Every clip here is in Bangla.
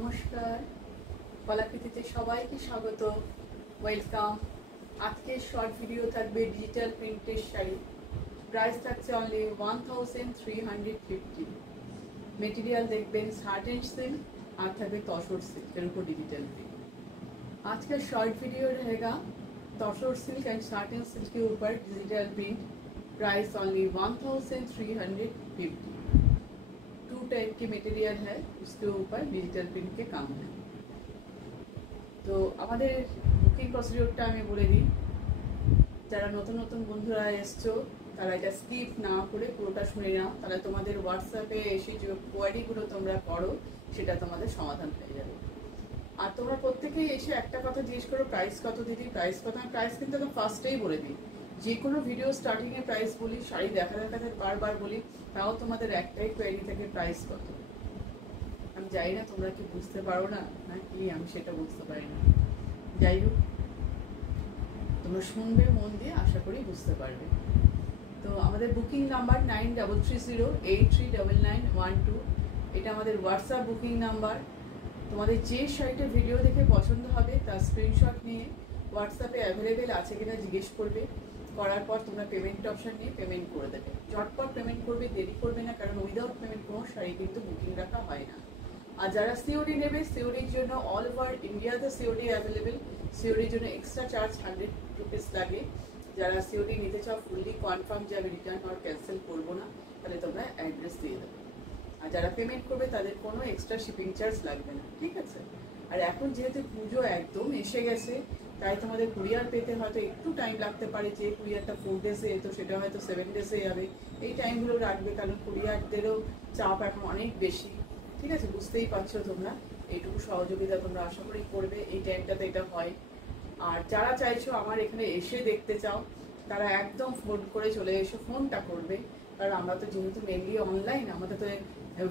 নমস্কার, কলাকৃতিতে সবাইকে স্বাগত, ওয়েলকাম। আজকে শর্ট ভিডিও থাকবে ডিজিটাল প্রিন্টের শাড়ি। প্রাইস থাকছে অনলি 1350। মেটেরিয়াল দেখবেন সার্টেন सिल्क আর থাকবে তসর সিল্কের উপর डिजिटल प्रिंट। आज का शॉर्ट वीडियो रहेगा tussar silk and satin silk के ऊपर digital print. Price only 1350। Two type की मटेरियल है, उसके ऊपर डिजिटल प्रिंट के काम है। तो আমাদের বুকিং প্রসিডিউরটা আমি বলে দিই। যারা নতুন নতুন বন্ধুরা এসছো তারা এটা স্কিপ না করে পুরোটা শুনে নাও, তাহলে তোমাদের হোয়াটসঅ্যাপে এসে যে কোয়ারিগুলো তোমরা করো সেটা তোমাদের সমাধান হয়ে যাবে। আর তোমরা প্রত্যেকেই এসে একটা কথা জিজ্ঞেস করো, প্রাইস কত দিদি, প্রাইস কত। আমি প্রাইস কিন্তু একদম ফার্স্টেই বলে দিই, যে কোনো ভিডিও স্টার্টিংয়ে প্রাইস বলি, শাড়ি দেখা দেখাতে বারবার বলি, তাও তোমাদের একটাই কোয়ারি থেকে প্রাইস কত। আমি জানি না তোমরা কি বুঝতে পারো না কি, আমি সেটা বুঝতে পারি না। যাই হোক, তোমরা শুনবে মন দিয়ে, আশা করি বুঝতে পারবে। তো আমাদের বুকিং নাম্বার 9330839912। এটা আমাদের হোয়াটসঅ্যাপ বুকিং নাম্বার। তোমাদের যে শাড়িটা ভিডিও দেখে পছন্দ হবে তার স্ক্রিনশট নিয়ে হোয়াটসঅ্যাপে অ্যাভেলেবেল আছে কিনা জিজ্ঞেস করবে। করার পর তোমরা পেমেন্ট অপশান নিয়ে পেমেন্ট করে দেবে। ঝটপট পেমেন্ট করবে, দেরি করবে না, কারণ উইদাউট পেমেন্ট কোনো শাড়ি কিন্তু বুকিং রাখা হয় না। আর যারা সিওডি নেবে, সিওডির জন্য অল ওভার ইন্ডিয়াতে সিওডি অ্যাভেলেবেল। সিওডির জন্য এক্সট্রা চার্জ 100 রুপিস লাগে। যারা সিওডি নিতে চাও ফুললি কনফার্ম যে আমি রিটার্ন আর ক্যান্সেল করবো না, তাহলে তোমরা অ্যাড্রেস দিয়ে দেবে। আর যারা পেমেন্ট করবে তাদের কোনো এক্সট্রা শিপিং চার্জ লাগবে না, ঠিক আছে। আর এখন যেহেতু পুজো একদম এসে গেছে, তাই তোমাদের কুরিয়ার পেতে হয়তো একটু টাইম লাগতে পারে। যে কুরিয়ারটা 4 ডেজে যেত সেটা হয়তো 7 ডেজে যাবে। এই টাইমগুলো রাখবে, কারণ কুরিয়ারদেরও চাপ এখন অনেক বেশি, ঠিক আছে, বুঝতেই পারছো তোমরা। এইটুকু সহযোগিতা তোমরা আশা করি করবে, এই টাইমটাতে এটা হয়। আর যারা চাইছো আমার এখানে এসে দেখতে চাও, তারা একদম ফোন করে চলে এসো, ফোনটা করবে। কারণ আমরা তো যেহেতু মেনলি অনলাইন, আমাদের তো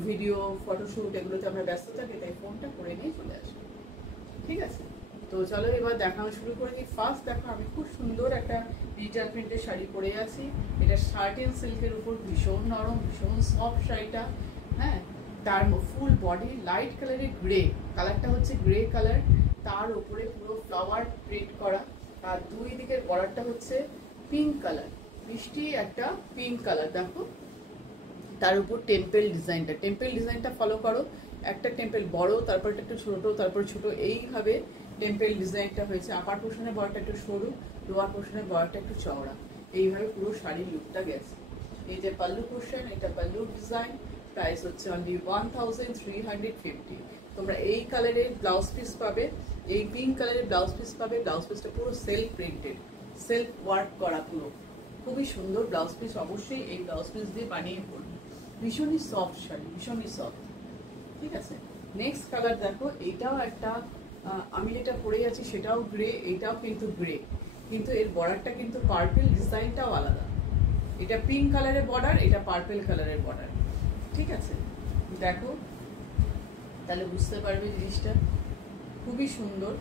ভিডিও ফটোশ্যুট এগুলোতে আমরা ব্যস্ত থাকি, তাই ফোনটা করে নিয়ে চলে আসবো, ঠিক আছে। তো চলো এবার দেখানো শুরু করে দিই। ফার্স্ট দেখো, আমি খুব সুন্দর একটা ডিজিটাল প্রিন্টের শাড়ি পরে আছি। এটা সার্টেন সিল্কের উপর, ভীষণ নরম, ভীষণ সফট শাড়িটা। হ্যাঁ, তার ফুল বডি লাইট কালারের গ্রে কালারটা হচ্ছে গ্রে কালার, তার উপরে পুরো ফ্লাওয়ার প্রিন্ট করা। আর দুই দিকের বর্ডারটা হচ্ছে পিঙ্ক কালার, মিষ্টি একটা পিঙ্ক কালার। দেখো তার উপর টেম্পল ডিজাইনটা ফলো করো। একটা টেম্পল বড়, তারপর একটু ছোট, তারপর ছোট, এইভাবে টেম্পল ডিজাইনটা হয়েছে। আপার পোর্শনের বর্ডারটা একটু সরু, লোয়ার পোর্শনের বর্ডারটা একটু চওড়া, এইভাবে পুরো শাড়ির লুকটা গেছে। এই যে পাল্লু পোর্শন, এটা পাল্লু ডিজাইন। প্রাইস হচ্ছে অনলি 1350। তোমরা এই কালারের ব্লাউজ পিস পাবে, এই পিঙ্ক কালারের ব্লাউজ পিস পাবে। ব্লাউজ পিসটা পুরো সেলফ প্রিন্টেড, সেলফ ওয়ার্ক করা, পুরো খুবই সুন্দর ব্লাউজ পিস। অবশ্যই এই ব্লাউজ পিস দিয়ে বানিয়ে পড়বে। ভীষণই সফট শাড়ি, ভীষণই সফট, ঠিক আছে। নেক্সট কালার দেখো, এইটাও একটা, আমি যেটা পরে আছি সেটাও গ্রে, এইটাও কিন্তু গ্রে, কিন্তু এর বর্ডারটা কিন্তু পার্পল, ডিজাইনটাও আলাদা। এটা পিঙ্ক কালারের বর্ডার, এটা পার্পল কালারের বর্ডার, ঠিক আছে। দেখো তাহলে বুঝতে পারবে জিনিসটা খুবই সুন্দর।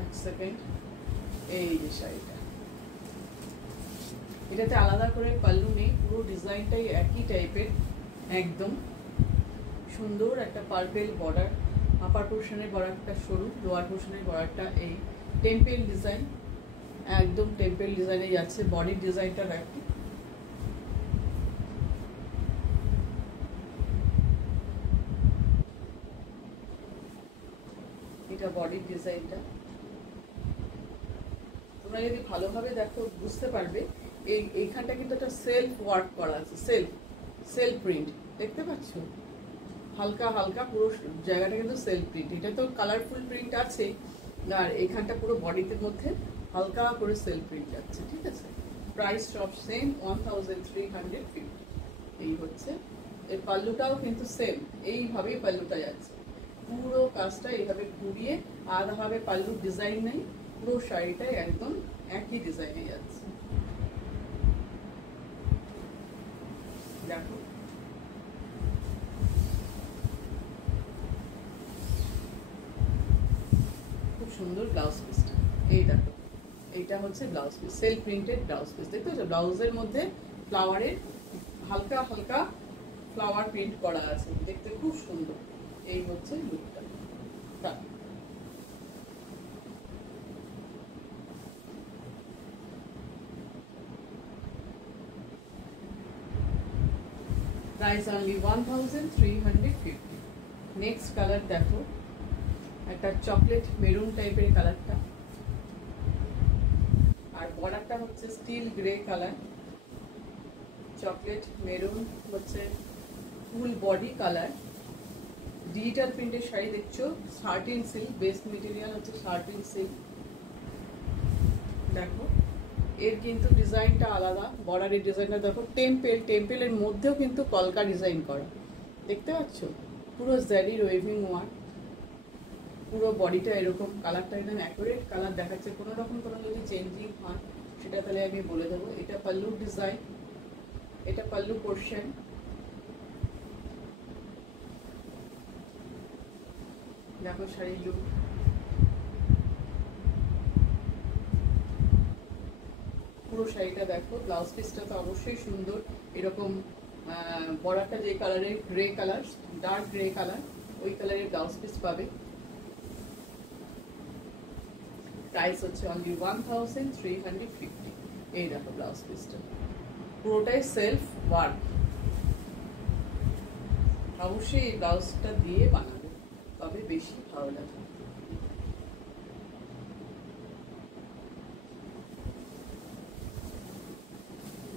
এক সেকেন্ড, এই যে শাড়িটা, এটাতে আলাদা করে পাল্লু নেই, পুরো ডিজাইনটাই একই টাইপের, একদম সুন্দর একটা পার্পল বর্ডার। আপার পোর্শনের বর্ডারটা সরু, লোয়ার পোর্শনের বর্ডারটা এই টেম্পল ডিজাইন, একদম টেম্পল ডিজাইনে যাচ্ছে। বডির ডিজাইনটা দেখো, এটা বডির ডিজাইনটা। তোমরা যদি ভালোভাবে দেখো বুঝতে পারবে। এইখানটা কিন্তু একটা সেলফ ওয়ার্ক করা আছে, সেলফ প্রিন্ট, দেখতে পাচ্ছ, হালকা হালকা পুরো জায়গাটা কিন্তু সেলফ প্রিন্ট। এটা তো কালারফুল প্রিন্ট আছে, আর এইখানটা পুরো বডিতে মধ্যে হালকা করে সেলফ প্রিন্ট আছে, ঠিক আছে। প্রাইস সব সেম 1350। এই হচ্ছে এর পাল্লুটাও কিন্তু সেম, এইভাবেই পাল্লুটা যাচ্ছে। পুরো কাজটা এইভাবে ঘুরিয়ে, আলাদাভাবে পাল্লুর ডিজাইন নেই, পুরো শাড়িটাই একদম একই ডিজাইনে যাচ্ছে। দেখো খুব সুন্দর ব্লাউজ পিসটা, এই দেখো এইটা হচ্ছে blouse piece, self printed blouse piece. দেখতে পাচ্ছ ব্লাউজের মধ্যে ফ্লাওয়ারের হালকা হালকা ফ্লাওয়ার প্রিন্ট করা আছে, দেখতে খুব সুন্দর। এই হচ্ছে লুকটা। Price only 1350। নেক্সট কালার দেখো, একটা চকলেট মেরুন টাইপের কালারটা, আর বর্ডারটা হচ্ছে still grey colour. Chocolate maroon হচ্ছে ফুল বডি কালার। ডিজিটাল প্রিন্টের শাড়ি দেখছো, সার্টিন সিল্ক, বেস্ট মেটেরিয়াল হচ্ছে সার্টিন সিল্ক। দেখো এর কিন্তু ডিজাইনটা আলাদা, বর্ডারের ডিজাইনটা দেখো টেম্পেলের মধ্যেও কিন্তু কলকা ডিজাইন করা, দেখতে পাচ্ছ? পুরো জারির ওয়েভিং ওয়ার্ক, পুরো বডিটা এরকম। কালারটা একদম অ্যাকুরেট কালার দেখাচ্ছে, কোনো রকম কোনো যদি চেঞ্জিং হয় সেটা তাহলে আমি বলে দেবো। এটা পাল্লুর ডিজাইন, এটা পাল্লু পোর্শন। দেখো শাড়ির লুক, পুরো শাড়িটা দেখো। ব্লাউজ পিসটা তো অবশ্যই সুন্দর, এরকম বর্ডারটা যে কালারের grey colour, dark grey colour, ওই কালারের ব্লাউজ পিস পাবে। প্রাইস হচ্ছে অনলি 1350। এই দেখো ব্লাউজ পিসটা, পুরোটাই সেলফ ওয়ার্ক। অবশ্যই এই ব্লাউজটা দিয়ে বানাবে, তবে বেশি ভালো লাগে।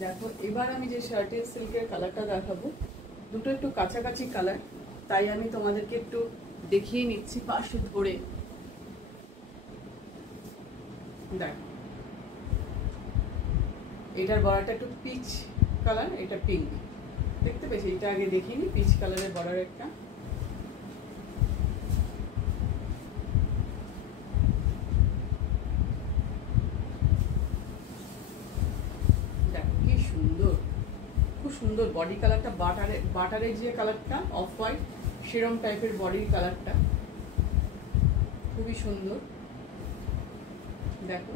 দেখো এবার আমি যে শার্টের সিল্কের কালারটা দেখাবো, দুটো একটু কাছাকাছি কালার, তাই আমি তোমাদেরকে একটু দেখিয়ে নিচ্ছি পাশে ধরে। দেখো এটার বর্ডারটা একটু পিচ কালার, এটা পিঙ্ক, দেখতে পেয়েছি? এটা আগে দেখিনি, পিচ কালারের বর্ডার একটা। দেখো কি সুন্দর, খুব সুন্দর বডি কালারটা। বাটারের যে কালারটা অফ হোয়াইট, সেরম টাইপের বডির কালারটা, খুবই সুন্দর। দেখো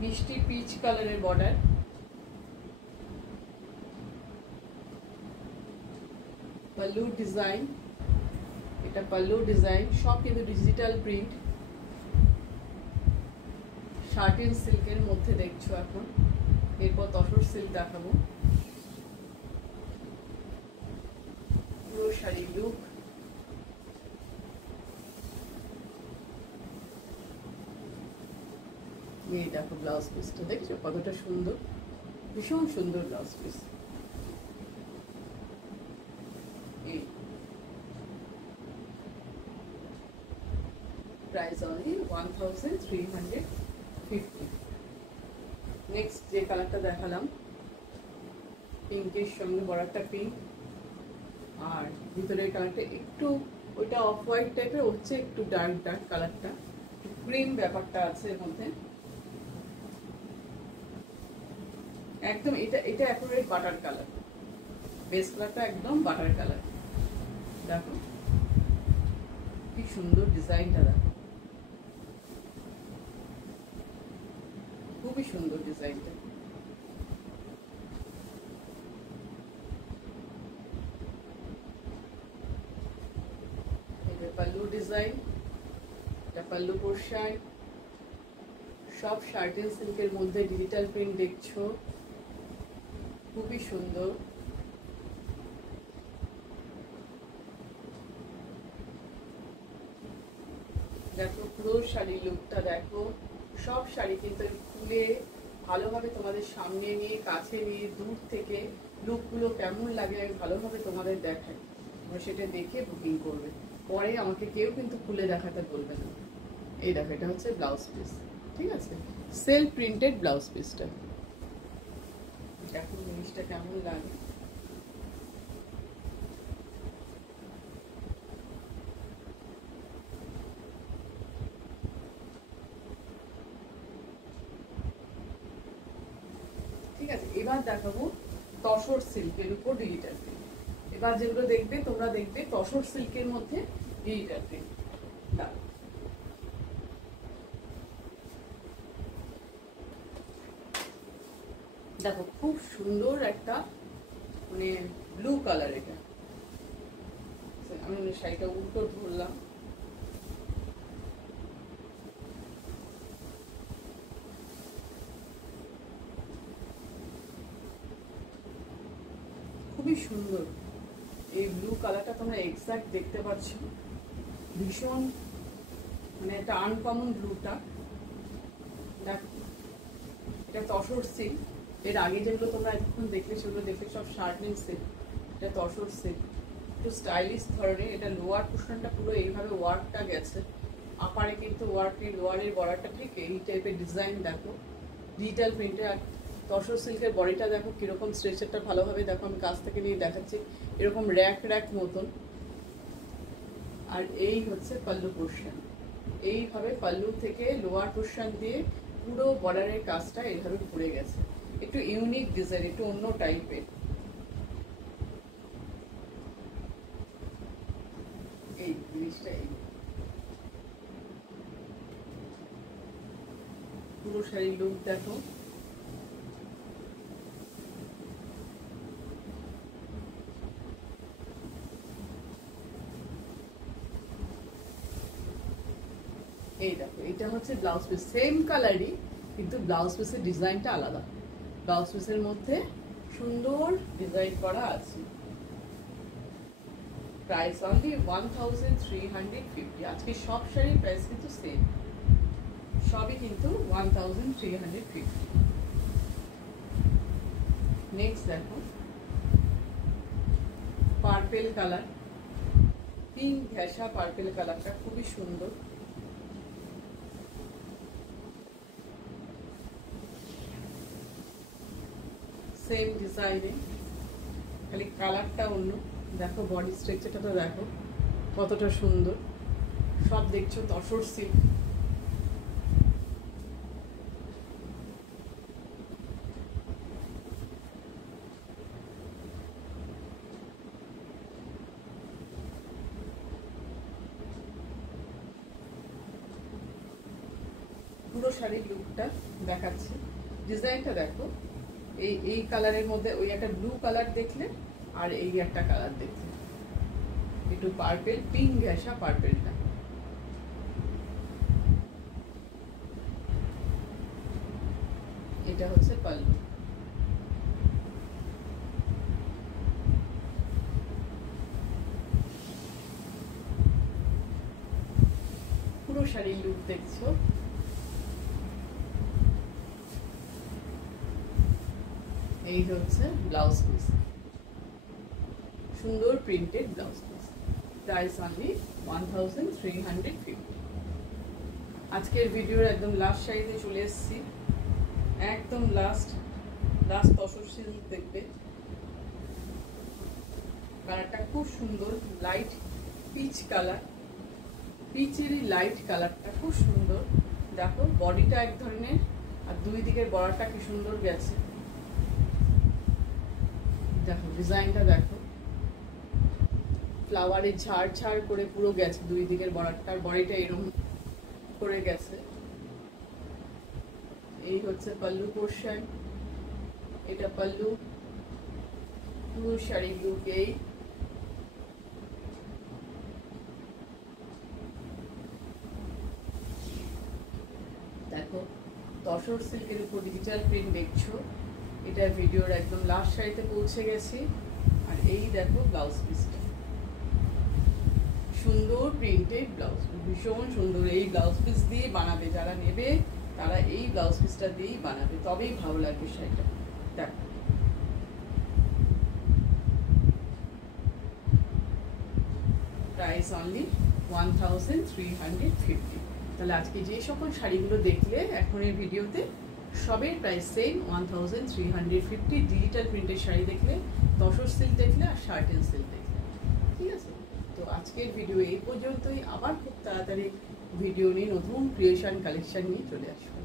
মিষ্টি পিচ কালারের বর্ডার, পাল্লু ডিজাইন, এটা পাল্লু ডিজাইন, সব কিন্তু ডিজিটাল প্রিন্ট। শার্টিন সিল্কের মধ্যে দেখছো এখন, এরপর তসর সিল্ক দেখাবো। পুরো শাড়ির লুক, এই দেখো ব্লাউজ পিসটা, দেখছো কতটা সুন্দর, ভীষণ সুন্দর ব্লাউজ পিস। এই প্রাইস অনলি 1350। নেক্সট যে কালারটা দেখালাম, পিঙ্কের সঙ্গে বর্ডারটা পিঙ্ক, আর ভিতরের কালারটা একটু ওইটা অফ হোয়াইট টাইপের হচ্ছে, একটু ডার্ক ডার্ক কালারটা, ক্রিম ব্যাপারটা আছে এর মধ্যে। একদম এটা অ্যাকুরেট বাটার কালার, বেস কালারটা একদম বাটার কালার। দেখো কি সুন্দর ডিজাইনটা, দেখো খুবই সুন্দর ডিজাইনটা। এটা পাল্লু ডিজাইন, এটা পাল্লু পোর্শন, সব শার্টিন সিল্কের মধ্যে ডিজিটাল প্রিন্ট দেখছো, খুবই সুন্দর। দেখো পুরো শাড়ির লুকটা দেখো, সব শাড়ি কিন্তু খুলে ভালোভাবে তোমাদের সামনে নিয়ে, কাছে নিয়ে, দূর থেকে লুকগুলো কেমন লাগে আমি ভালোভাবে তোমাদের দেখাই, তোমরা সেটা দেখে বুকিং করবে। পরে আমাকে কেউ কিন্তু খুলে দেখাতে বলবে না। এই দেখো এটা হচ্ছে ব্লাউজ পিস, ঠিক আছে? সেলফ প্রিন্টেড ব্লাউজ পিসটা, দেখো জিনিসটা কেমন লাগে। ঠিক আছে, এবার দেখাবো তসর সিল্কের উপর ডিজিটাল প্রিন্ট। এবার যেগুলো দেখবে তোমরা দেখবে তসর সিল্কের মধ্যে ডিজিটাল প্রিন্ট। দেখো খুব সুন্দর একটা মানে ব্লু কালার। এটা আমি শাড়িটা উল্টো ধরলাম, খুবই সুন্দর। এই ব্লু কালারটা তোমরা এক্সাক্ট দেখতে পাচ্ছ, ভীষণ মানে একটা আনকমন ব্লুটা। দেখো এটা তসর সিল্ক। এর আগে যেগুলো তোমরা এখন দেখলে সেগুলো দেখলে সব শার্টিং সিল্ক, এটা তসর সিল্ক, একটু স্টাইলিশ ধরনের। এটা লোয়ার পোর্শনটা পুরো এইভাবে ওয়ার্কটা গেছে, আপারে কিন্তু ওয়ার্কের লোয়ারের বর্ডারটা ঠিক এই টাইপের ডিজাইন। দেখো ডিজিটাল প্রিন্টের। আর তসর সিল্কের বডিটা দেখো কিরকম স্ট্রেচারটা ভালোভাবে দেখো, আমি কাছ থেকে নিয়ে দেখাচ্ছি, এরকম র্যাক র্যাক মতন। আর এই হচ্ছে পাল্লু পোর্শন, এইভাবে পাল্লু থেকে লোয়ার পোর্শন দিয়ে পুরো বর্ডারের কাজটা এইভাবে ঘুরে গেছে। একটু ইউনিক ডিজাইন, একটু অন্য টাইপের। এই জিনিসটা পুরো শাড়ির লুক দেখো। এই দেখো এটা হচ্ছে ব্লাউজ পিস, সেম কালারই কিন্তু ব্লাউজ পিসের ডিজাইনটা আলাদা। ব্লাউজ পিসের মধ্যে সুন্দর ডিজাইন করা আছে। Price only 1350। আজকে সব শাড়ির প্রাইস কিন্তু সেম, সবই কিন্তু 1350। নেক্সট দেখো পার্পেল কালার, পিঙ্ক ঘেঁষা পার্পেল কালারটা খুবই সুন্দর। সেম ডিজাইনে, খালি কালারটা অন্য। দেখো বডি স্ট্রাকচারটা দেখো কতটা সুন্দর। সব দেখছো তসর সিল্ক। পুরো শাড়ির লুকটা দেখাচ্ছে, ডিজাইনটা দেখো। এই কালারের মধ্যে ওই একটা ব্লু কালার দেখলে, আর এই একটা কালার দেখলে, একটু পার্পেল, পিঙ্ক ঘেঁষা পার্পেলটা। এটা হচ্ছে পাল্লু। পুরো শাড়ির লুক দেখছো। এই হচ্ছে ব্লাউজ পিস, সুন্দর printed blouse piece. Price only 1350। আজকের ভিডিওর একদম লাস্ট শাড়িতে চলে এসেছি, একদম লাস্ট তসর সিল্ক দেখবে। কালারটা খুব সুন্দর, লাইট পিচ কালার, পিচেরই লাইট কালারটা খুব সুন্দর। দেখো বডিটা এক ধরনের, আর দুই দিকের বর্ডারটা কি সুন্দর গেছে। দেখো ডিজাইনটা দেখো, ফ্লাওয়ারে ঝাড় ঝাড় করে পুরো গেছে দুই দিকের বর্ডারটার। বডিটা এরকম করে গেছে। এই হচ্ছে পাল্লু পোর্শন, এটা পাল্লু। পুরো শাড়ি লুক এই। দেখো তসর সিল্কের উপর ডিজিটাল প্রিন্ট দেখছো। এটা ভিডিওর একদম লাস্ট শাড়িতে পৌঁছে গেছি। আর এই দেখো ব্লাউজ পিসটা, সুন্দর প্রিন্টেড ব্লাউজ, ভীষণ সুন্দর। এই ব্লাউজ পিস দিয়ে বানাবে, যারা নেবে তারা এই ব্লাউজ পিসটা দিয়েই বানাবে, তবেই ভালো লাগবে শাড়িটা। দেখো প্রাইস অনলি 1350। তাহলে আজকে যে সকল শাড়িগুলো দেখলে এখন এই ভিডিওতে, সবের প্রাইস সেম 1350। ডিজিটাল প্রিন্টের শাড়ি দেখলে, তসর সিল্ক দেখলে, আর শার্টেন সিল্ক দেখলে। ঠিক আছে, তো আজকের ভিডিও এই পর্যন্তই। আবার খুব তাড়াতাড়ি ভিডিও নিয়ে নতুন ক্রিয়েশন কালেকশন নিয়ে চলে আসবো।